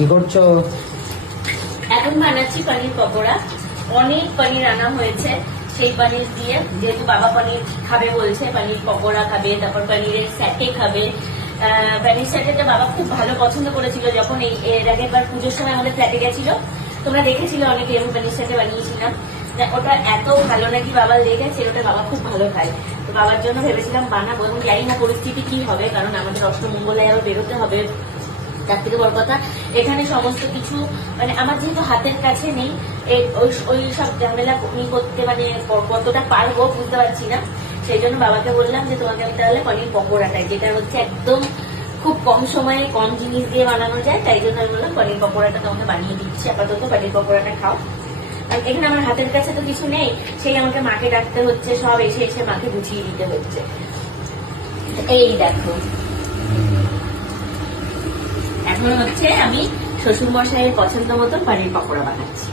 কি করছো? এখন বানাচ্ছি পনির পকোড়া। অনেক পনির আনা হয়েছে, সেই পনির দিয়ে যেহেতু বাবা পনির খাবে বলছে, পনির পকোড়া খাবে, তারপর পনিরের স্যাটে খাবে। পনির স্যাটেটা বাবা খুব ভালো পছন্দ করেছিল যখন এর আগেরবার পুজোর সময় আমাদের ফ্ল্যাটে গেছিল। তোমরা দেখেছিল অনেকে, আমি পনির স্যাটে বানিয়েছিলাম। ওটা এত ভালো নাকি বাবা লেগেছে, ওটা বাবা খুব ভালো খায়। তো বাবার জন্য ভেবেছিলাম বানাবো, এবং জানি না পরিস্থিতি কি হবে, কারণ আমাদের অষ্টমঙ্গলায় আরো বেরোতে হবে। তার থেকে বড় কথা, এখানে সমস্ত কিছু মানে আমার যেহেতু হাতের কাছে নেই, ওই সব ঝামেলা করতে মানে কতটা পারবো বুঝতে পারছি না। সেই জন্য বাবাকে বললাম যে তোমাকে আমি তাহলে পনির পকোড়াটাই, যেটা হচ্ছে একদম খুব কম সময়ে কম জিনিস দিয়ে বানানো যায়, তাই জন্য আমি বললাম পনির পকোড়াটা তোমাকে বানিয়ে দিচ্ছি, আপাতত পনির পকোড়াটা খাও। আর এখানে আমার হাতের কাছে তো কিছু নেই, সেই আমাকে মাকে ডাকতে হচ্ছে, সব এসে এসে মাকে গুছিয়ে দিতে হচ্ছে। এই দেখো, এখন হচ্ছে আমি শ্বশুর মশাইয়ের পছন্দ মতো পনির পকোড়া বানাচ্ছি।